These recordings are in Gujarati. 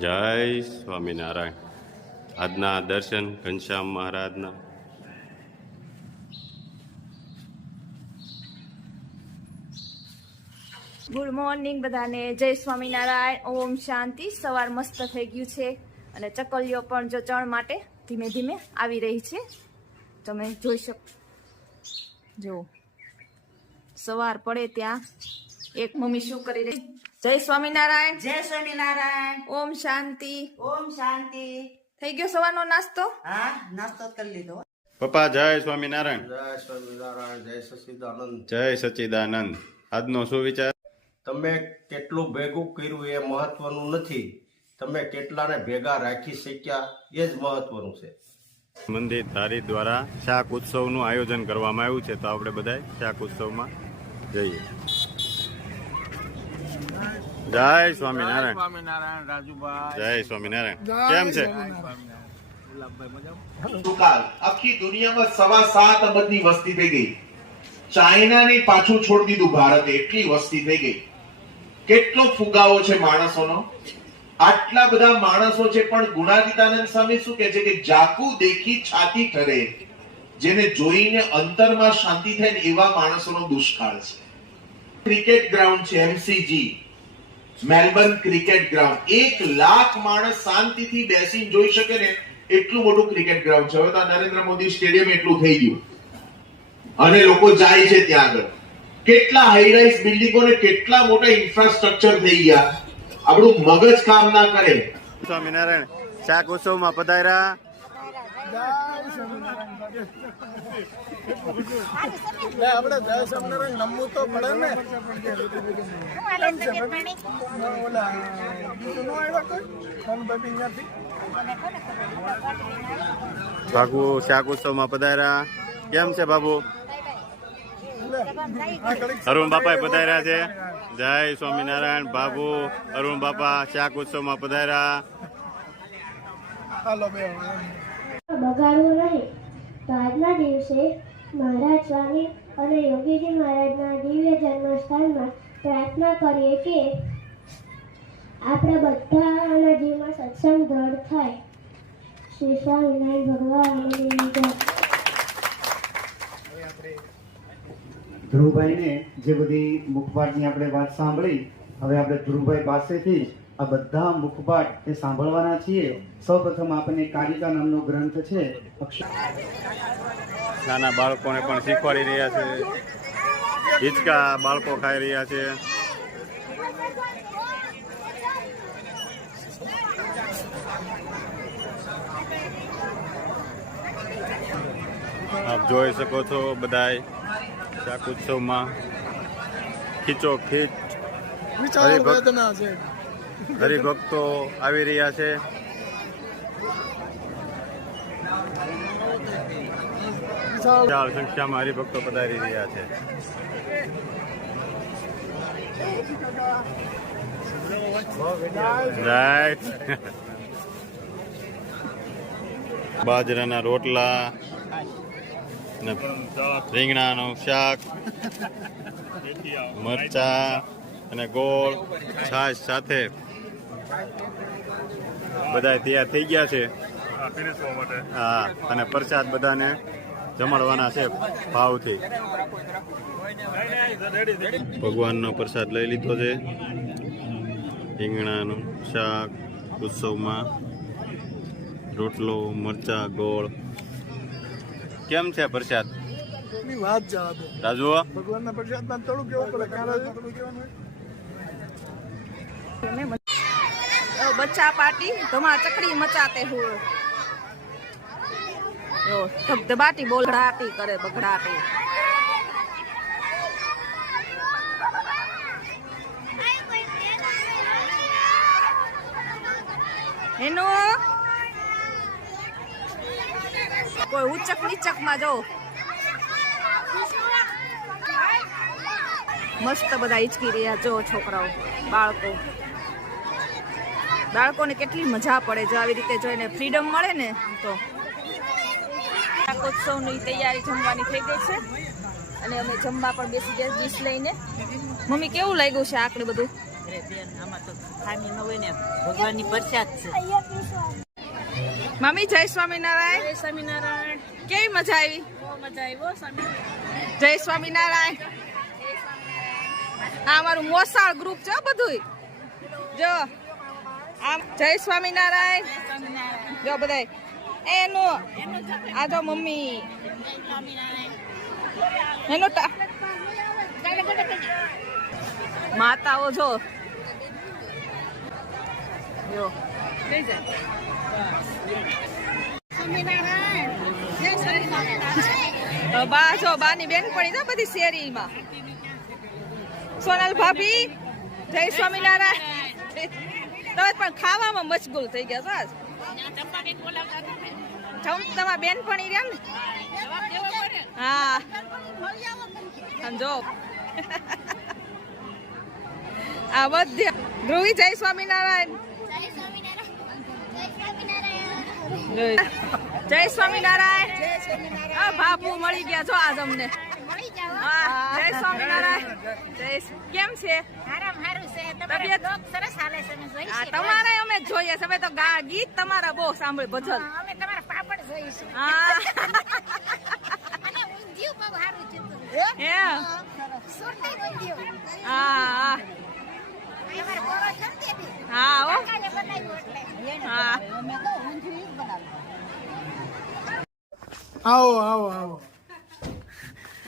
જય સ્વામિનારાયણ. આજના દર્શન ઘનશ્યામ મહારાજના. ગુડ મોર્નિંગ બધાને. જય સ્વામિનારાયણ. ઓમ શાંતિ. સવાર મસ્ત થઈ ગયું છે અને ચકલીઓ પણ જો ચણ માટે ધીમે ધીમે આવી રહી છે. તમે જોઈ શકો જો સવાર પડે ત્યાં એક મમ્મી શું કરી રહી જય સ્વામિનારાયણ. જય સ્વામિનારાયણ. ઓમ શાંતિ. ઓમ શાંતિ. થઈ ગયો સવારનો નાસ્તો? હા નાસ્તો કરી લીધો. પપ્પા જય સ્વામિનારાયણ. જય સ્વામિનારાયણ જય સચિદાનંદ. જય સચિદાનંદ. આજનો શું વિચાર? તમે કેટલું ભેગું કર્યું એ મહત્વનું નથી. તમે કેટલાને ભેગા રાખી શક્યા એ જ મહત્વનું છે. મંદિર ધારી દ્વારા શાક ઉત્સવનું આયોજન કરવામાં આવ્યું છે તો આપણે બધા શાક ઉત્સવમાં જઈએ. જય સ્વામિનારાયણ. સ્વામિનારાયણ રાજુભાઈ. જય સ્વામિનારાયણ. કેમ છે? આખી દુનિયામાં સવા સાત અબજની વસ્તી થઈ ગઈ. ચાઇનાને પાછું છોડી દીધું ભારતે એટલી વસ્તી થઈ ગઈ. કેટલો ફુગાવો છે માણસોનો? આટલા બધા માણસો છે પણ ગુણાતીતાનંદ સ્વામી શું કહે છે કે જાકુ દેખી છાતી ઠરે જેને જોઈને અંતરમાં શાંતિ થાય ને એવા માણસોનો દુષ્કાળ છે. ક્રિકેટ ગ્રાઉન્ડ છે એમસીજી મેલબર્ન ક્રિકેટ ગ્રાઉન્ડ. એક લાખ માણસ શાંતિથી બેસીને જોઈ શકે ને એટલું મોટું ક્રિકેટ ગ્રાઉન્ડ છે. હવે તો નરેન્દ્ર મોદી સ્ટેડિયમ એટલું થઈ ગયું. અને લોકો જાય છે ત્યાં આગળ. કેટલા હાઈરાઇઝ બિલ્ડિંગો ને કેટલા મોટા ઇન્ફ્રાસ્ટ્રક્ચર થઈ ગયા. આપણું મગજ કામ ના કરે. સ્વામિનારાયણ શાક ઉત્સવમાં પધાર્યા. આપણે જય સ્વામિનારાયણ નમવું તો પડે ને. ઓલા બીજું નો આવ્યા કોઈ સોનભાઈ અહીંયાથી બાબુ શાક ઉત્સવમાં પધાર્યા. કેમ છે બાબુ અરુણ બાપા પધાર્યા છે. જય સ્વામિનારાયણ બાબુ અરુણ બાપા શાક ઉત્સવમાં પધાર્યા. હાલો બે બગાડવું નહીં. તો દિવસે મહારાજ સ્વામી અને યોગીજી મહારાજના દિવ્ય જન્મસ્થાનમાં પ્રાર્થના કરીએ કે આપણે બધાના જીવમાં સત્સંગ દ્રઢ થાય. શ્રી સ્વામિનારાયણ ભગવાન ધ્રુવભાઈને જે બધી મુખપાઠની આપણે વાત સાંભળી, હવે આપણે ધ્રુવભાઈ પાસેથી જ આ બધા મુખપાઠ એ સાંભળવાના છીએ. સૌપ્રથમ આપણને કારિકા નામનો ગ્રંથ છે અક્ષર નાના બાળકોને પણ શીખવાડી રહ્યા છે. હિંચકા બાળકો ખાઈ રહ્યા છે. આપ જોઈ શકો છો બધાય શાક ઉત્સવમાં ખીચો ખીચ વિચાર હરિભક્ત. હરિભક્તો આવી રહ્યા છે. વિશાળ સંખ્યામાં હરિભક્તો પધારી રહ્યા છે. બાજરાના રોટલા ને રીંગણાનું શાક મરચા અને ગોળ છાશ સાથે બધા તૈયાર થઈ ગયા છે. હા અને પ્રસાદ બધાને જમાડવાના છે ભાવથી. ભગવાનનો પ્રસાદ લઈ લીધો છે. રીંગણાનું શાક ઉત્સવમાં રોટલો મરચા ગોળ. કેમ છે પ્રસાદ? વાત જવા રાજુ ભગવાનના પ્રસાદમાં થોડું કેવું પડે કારણ હવે બચ્ચા પાટી, ધમા ચકડી મચાતે હુએ જો ધબધબાટી બોલડાટી કરે, બગડાટી. એનું કોઈ ઉચક નીચકમાં જો. મસ્ત બધા હિચકી રહ્યા જો છોકરાઓ, બાળકો. બાળકોને કેટલી મજા પડે જો આવી રીતે જોઈને ફ્રીડમ મળે ને તો. શાકોત્સવની તૈયારી જમવાની થઈ ગઈ છે. અને અમે જમવા પણ બેસી ગયા ડીશ લઈને. મમ્મી કેવું લાગ્યું છે આકડે બધું? આમાં તો હોય ને. ભગવાનની પ્રસાદ છે. મમ્મી જય સ્વામિનારાયણ. જય સ્વામિનારાયણ. કેવી મજા આવી? મજા આવી જય સ્વામિનારાયણ. આ અમારું મોસાળ ગ્રુપ છે બધું જો. આમ જય સ્વામિનારાયણ. જો બધાય એનું આ જો મમ્મી. એનું માતાઓ જો. જો. બા જો બાની બેન પડી છે બધી શેરીમાં. સોનલ ભાભી જય સ્વામિનારાયણ. તમે પણ ખાવામાં મશગુલ થઈ ગયા છો આજ. તમારા બેન પણ રહ્યા ને? હા. સમજો આ બધે. ધ્રુવી જય સ્વામિનારાયણ. જય સ્વામિનારાયણ. આ બાપુ મળી ગયા છો આજ અમને. હા, જય સ્વામિનારાયણ. જય કેમ છે? તબિયત? તમારે અમે જોઈએ છે. તો ગા ગીત તમારા બહુ સાંભળે ભજન. હા હે? હા? હા હા હા. આવો આવો આવો.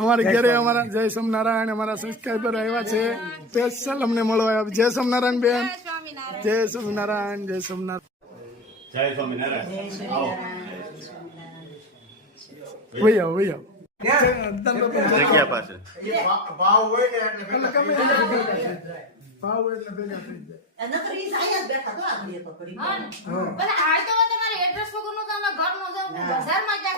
અમારે ઘરે અમારા જય સ્વામિનારાયણ અમારા સબસ્ક્રાઈબર આવ્યા છે. સ્પેશિયલ અમને મળવા આવ્યા. જય સ્વામિનારાયણ બેન. જય સ્વામિનારાયણ. જય સ્વામિનારાયણ જય સ્વામિનારાયણ. આવો. વહી આવો વહી આવો. જગ્યા પાસે. ભાવ હોય ને એટલે એટલે ગમે તે ભેગા થઈ જાય. ભાવ હોય એટલે ભેગા થઈ જાય. નકર સાયા બેઠા તો આગળ તો કરી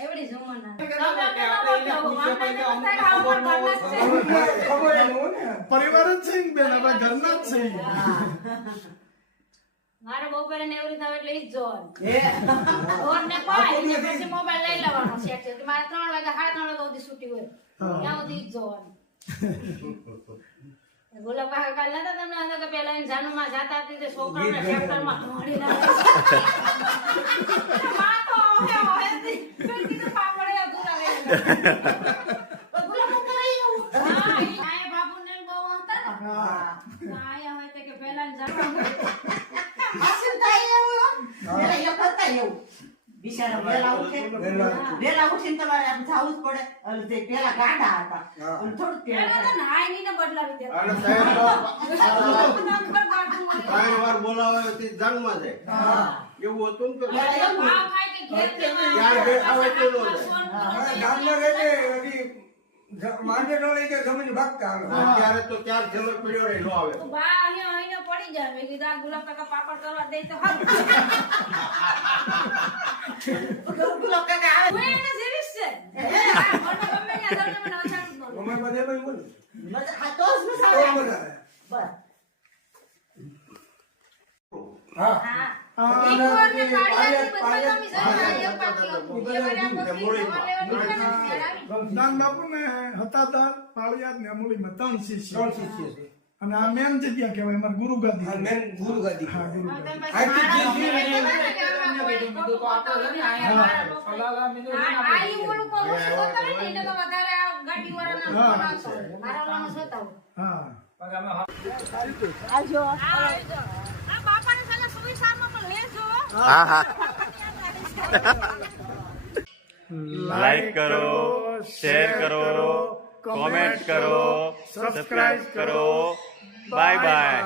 એવડી જમવાના પરિવાર જ છે ને બેન આપણા ઘરના જ છે. મારે બપોરે ને એવડી થાય એટલે ઈ જ જોવાનું. ને પાય ને પછી મોબાઈલ લઈ લેવાનો સેટ છે મારે ત્રણ વાગે સાડા ત્રણ વાગે સુધી છૂટી હોય. ત્યાં સુધી ઈ જ જોવાનું. બોલા પાસે કાલ નતા તમને કે પેલા એને જાનુમાં જાતા હતી તે છોકરાઓને ટ્રેક્ટરમાં ઢોળી નાખે. માં તો હવે હવેથી વેલા જ પડે અને તે પેલા ગાડા હતા અને તેલ પેલા તો બોલાવે તે જાનમાં જાય એવું હતું કે ઘેર દેવા. યાર બેઠા હોય તો અત્યારે ચાર જમણ પીડ્યો રહે નો આવે. બા અહીંયા આઈને પડી જાય. મેં કીધું આ ગુલાબ કાકા પાપડ કરવા દે તો. ગુલાબ કાકા આવે હું એને જેવી જ છે. હા, મને ગમે ત્યાં તમને મને અચાનક બોલો. મજા આ તો જ મજા આવે બસ હા. એક વાર ને કાળિયાથી બધા તમે જઈને આ એક પાકી હતું. એ વાર આ બકરી મૂળી દવા લેવા નીકળ્યા ને ત્યારે આવી. દાન બાપુ દાન પાળિયાદ ને અમૂલીમાં ત્રણ શિષ્ય. ત્રણ શિષ્ય છે. અને આ મેન જગ્યા કહેવાય અમારે ગુરુ ગાદી હા ગુરુ ગાદી હા, ગુરુ મારા મારા. મારા લાઈક કરો શેર કરો. કોમેન્ટ કરો સબસ્ક્રાઇબ કરો. Bye bye